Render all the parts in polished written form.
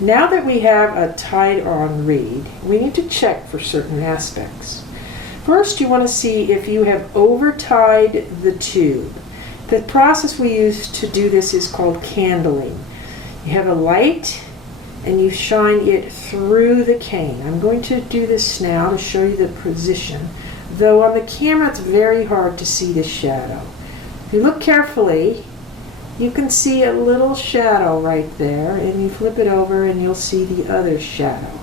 Now that we have a tied-on reed, we need to check for certain aspects. First, you want to see if you have over-tied the tube. The process we use to do this is called candling. You have a light and you shine it through the cane. I'm going to do this now to show you the position, though on the camera it's very hard to see the shadow. If you look carefully, you can see a little shadow right there, and you flip it over and you'll see the other shadow.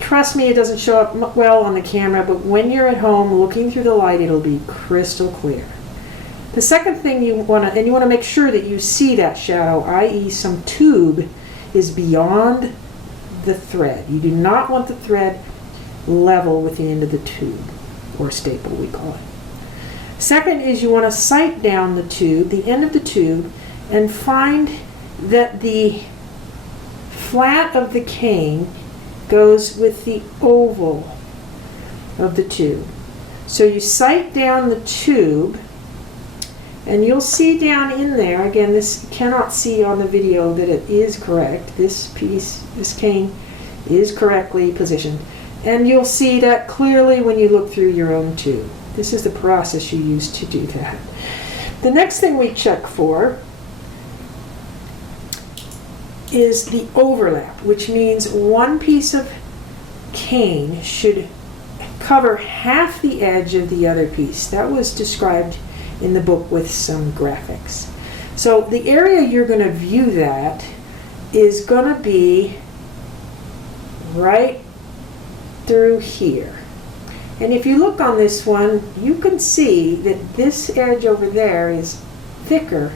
Trust me, it doesn't show up well on the camera, but when you're at home looking through the light, it'll be crystal clear. The second thing you want to make sure that you see that shadow, i.e. some tube is beyond the thread. You do not want the thread level with the end of the tube, or staple we call it. Second is you want to sight down the tube, the end of the tube, and find that the flat of the cane goes with the oval of the tube. So you sight down the tube, and you'll see down in there, again, this cannot see on the video that it is correct. This cane is correctly positioned. And you'll see that clearly when you look through your own tube. This is the process you use to do that. The next thing we check for is the overlap, which means one piece of cane should cover half the edge of the other piece. That was described in the book with some graphics. So the area you're going to view that is going to be right through here. And if you look on this one, you can see that this edge over there is thicker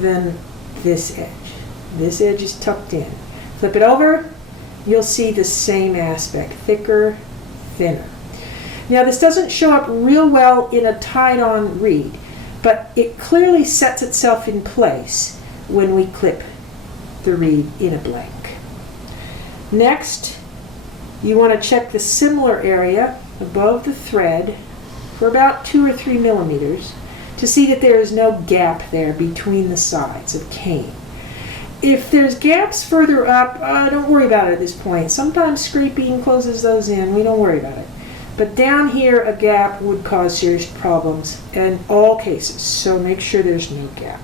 than this edge. This edge is tucked in. Flip it over, you'll see the same aspect, thicker, thinner. Now this doesn't show up real well in a tied-on reed, but it clearly sets itself in place when we clip the reed in a blank. Next, you want to check the similar area above the thread for about 2 or 3 millimeters to see that there is no gap there between the sides of cane. If there's gaps further up, don't worry about it at this point. Sometimes scraping closes those in. We don't worry about it. But down here, a gap would cause serious problems in all cases, so make sure there's no gap.